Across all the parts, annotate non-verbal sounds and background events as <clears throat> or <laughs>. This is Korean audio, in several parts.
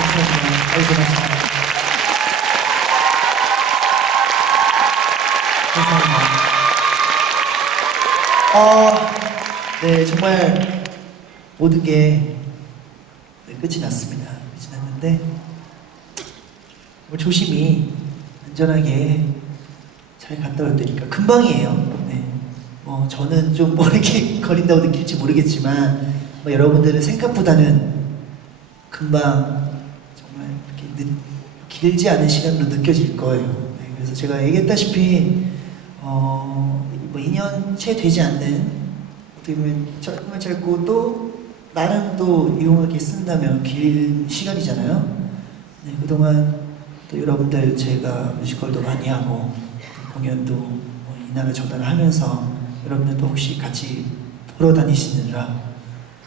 감사합니다. 어, 네, 정말 모든 게 네, 끝이 났습니다. 끝이 났는데, 뭐 조심히, 안전하게 잘 갔다 올 테니까 금방이에요. 네. 뭐 저는 좀뭐 이렇게 <laughs> 걸린다고 느낄지 모르겠지만 뭐 여러분들은 생각보다는 금방 정말 이렇게 늦, 길지 않은 시간으로 느껴질 거예요. 네. 그래서 제가 얘기했다시피 어, 뭐 2년 채 되지 않는 어떻게 보면 정말 짧고 또 나름 또 이용하게 쓴다면 긴 시간이잖아요. 네, 그동안 또 여러분들 제가 뮤지컬도 많이 하고 또 공연도 뭐 이 나라 저 나라 하면서 여러분들도 혹시 같이 보러 다니시느라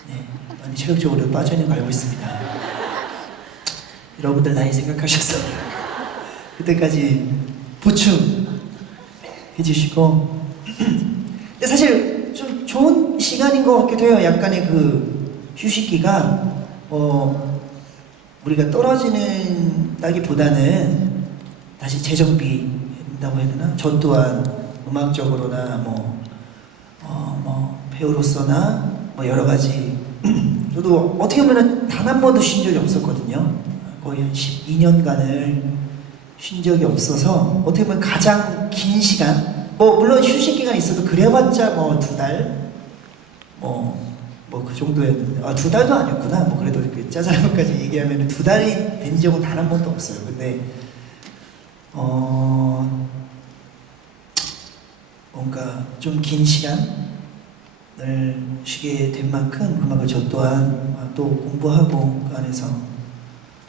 네, 많이 체력적으로 빠져 있는 거 알고 있습니다. 여러분들 나이 생각하셔서 <laughs> 그때까지 보충 해 주시고 근데 사실 좀 좋은 시간인 것 같기도 해요. 약간의 그 휴식기가 어 우리가 떨어지는 다기보다는 다시 재정비한다고 해야 되나? 저 또한 음악적으로나 뭐, 어, 뭐 배우로서나 뭐 여러 가지 <clears throat> 저도 어떻게 보면 단 한 번도 쉰 적이 없었거든요. 거의 한 12년간을 쉰 적이 없어서 어떻게 보면 가장 긴 시간? 뭐 물론 휴식 기간 있어도 그래봤자 뭐 두 달? 뭐 뭐 그 정도였는데. 아 두 달도 아니었구나. 뭐 그래도 이렇게 짜잘한 것까지 얘기하면 두 달이 된 적은 단 한 번도 없어요. 근데 어 뭔가 좀 긴 시간을 쉬게 된 만큼 그만큼 저 또한 또 공부하고 그 안에서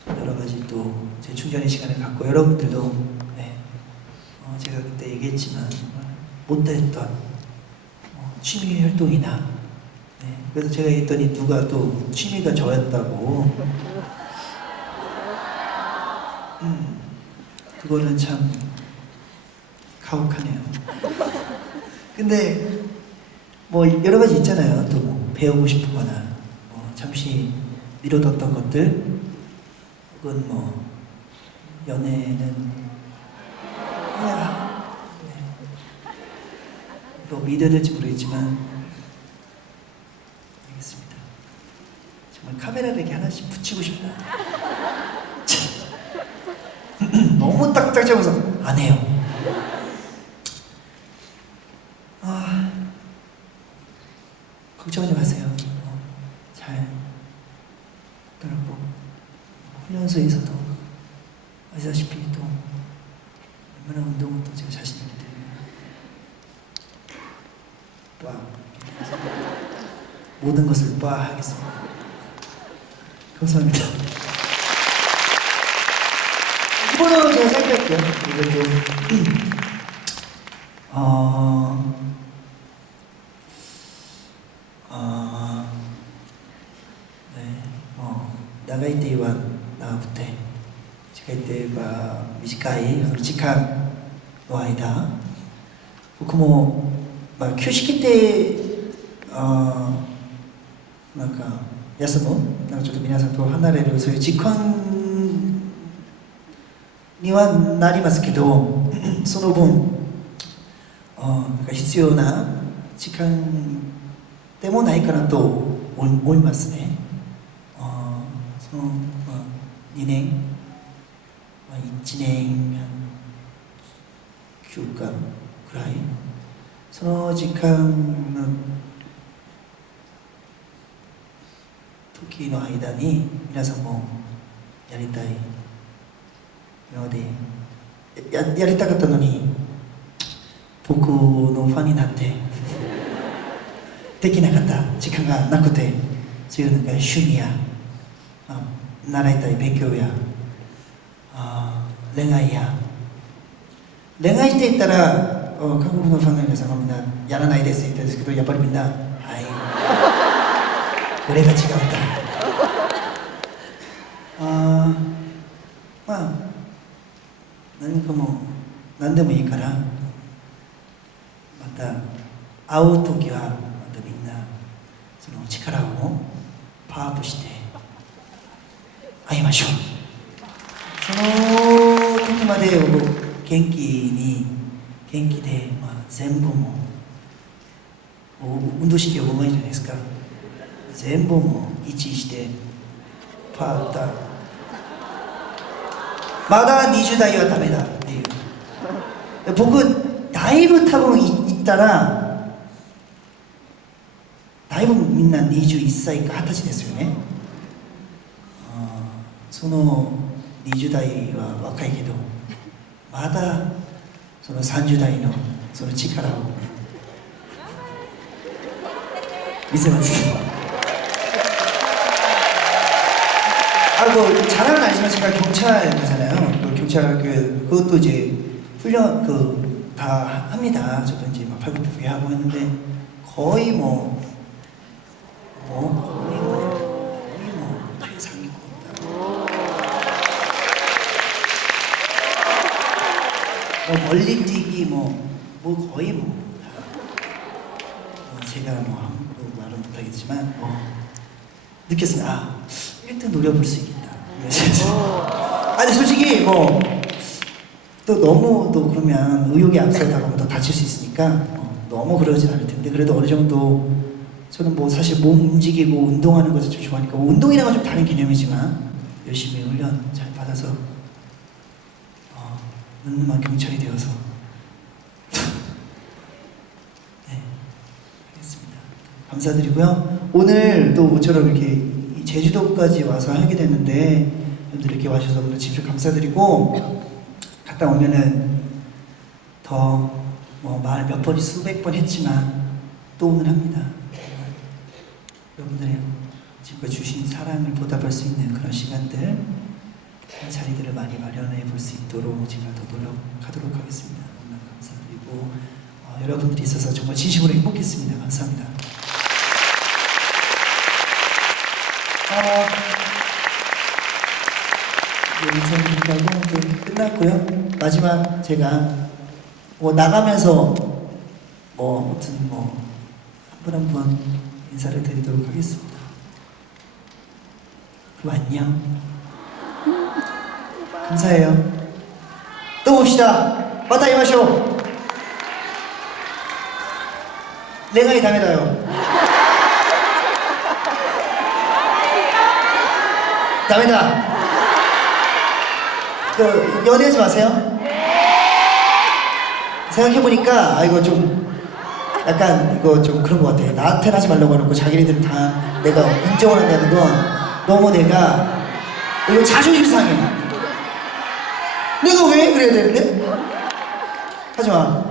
여러 가지 또 재충전의 시간을 갖고 여러분들도 네, 어, 제가 그때 얘기했지만 정말 못다했던 어, 취미 활동이나 네, 그래서 제가 했더니 누가 또 취미가 저였다고 음, 그거는 참 가혹하네요. 근데 뭐 여러 가지 있잖아요. 또 뭐 배우고 싶거나 뭐 잠시 미뤄뒀던 것들 혹은 뭐 연애는 해야 네. 뭐 믿어야 될지 모르겠지만 알겠습니다. 정말 카메라를 이렇게 하나씩 붙이고 싶다. 참. <clears throat> 너무 딱딱 잡아서 안 해요. 아, 걱정하지 마세요. 어, 잘 들었고 훈련소에서도 아시다시피 또 웬만한 운동은 또 제가 자신 있기 때문에 빠 모든 것을 빠 하겠습니다. 감사합니다. 일본어로 제가 살펴볼게요. 이번에 어, 아, 네, 어, 나가이테이와 나부테 て、近いては短い、時間の間、僕も、まあ、休式って、あなんか、休む、なんかちょっと皆さんと離れる、そういう時間にはなりますけど、<clears throat> その分、あなんか必要な時間でもないかなと思いますね。あその、まあ、2年、1年休暇くらい。その時間の時の間に皆さんもやりたい今までややりたかったのに僕のファンになってできなかった時間がなくてそういうなんか趣味やあ習いたい勉強や恋愛や。恋愛って言ったら韓国のファンの皆さんはみんなやらないですって言ったんですけどやっぱりみんなはい。俺が違うんだ。あまあ何かも何でもいいからまた会う時はまたみんなその力をパワーアップして会いましょう。の時まで僕元気に元気で、まあ、全部も運動神経うまいじゃないですか。全部も一致してパー歌まだ20代はダメだっていう。僕だいぶ多分い行ったらだいぶみんな21歳か20歳ですよね。その 20代は若いけどまだその30代のその力を見せます아, 그 자랑은 아니지만 제가 경찰이잖아요. 그 경찰 그 그것도 이제 훈련 그 다 합니다. 저도 이제 막 팔굽혀펴기 하고 했는데 거의 뭐, 뭐 거의 뭐 멀리 뛰기 뭐, 뭐 거의 뭐, 뭐 제가 뭐 함부로 말은 못하겠지만 뭐 느꼈습니다. 아, 1등 노려볼 수 있겠다. 아니 솔직히 뭐 또 너무 또 그러면 의욕이 앞서다가 뭐더 다칠 수 있으니까 어, 너무 그러진 않을 텐데 그래도 어느 정도 저는 뭐 사실 몸 움직이고 운동하는 것을 좀 좋아하니까 뭐 운동이랑은 좀 다른 개념이지만 열심히 훈련 잘 받아서 어, 눈누만 경찰이 되어서 <laughs> 네 알겠습니다. 감사드리고요. 오늘 또 모처럼 이렇게 이 제주도까지 와서 하게 됐는데 여러분들 이렇게 와주셔서 오늘 진짜 감사드리고 갔다 오면은 더 뭐 말 몇 번이 수백 번 했지만 또 오늘 합니다. 여러분들의 지금까지 주신 사랑을 보답할 수 있는 그런 시간들 자리들을 많이 마련해 볼 수 있도록 제가 더 노력하도록 하겠습니다. 너무 감사드리고 어, 여러분들이 있어서 정말 진심으로 행복했습니다. 감사합니다. 어, 네, 끝났고요. 마지막 제가 뭐 나가면서 뭐 아무튼 뭐 한 분 한 분 인사를 드리도록 하겠습니다. 그럼 안녕. 감사해요. 또 봅시다. 마타이 마쇼. 레가이 다메다요. 다메다. 그 연애하지 마세요. 생각해보니까 아 이거 좀 약간 이거 좀 그런 것 같아. 나한테 하지 말라고 해놓고 자기네들은 다 내가 인정을 한다는 건 너무 내가 이거 자존심 상해. 내가 왜 그래야 되는데? 하지 마.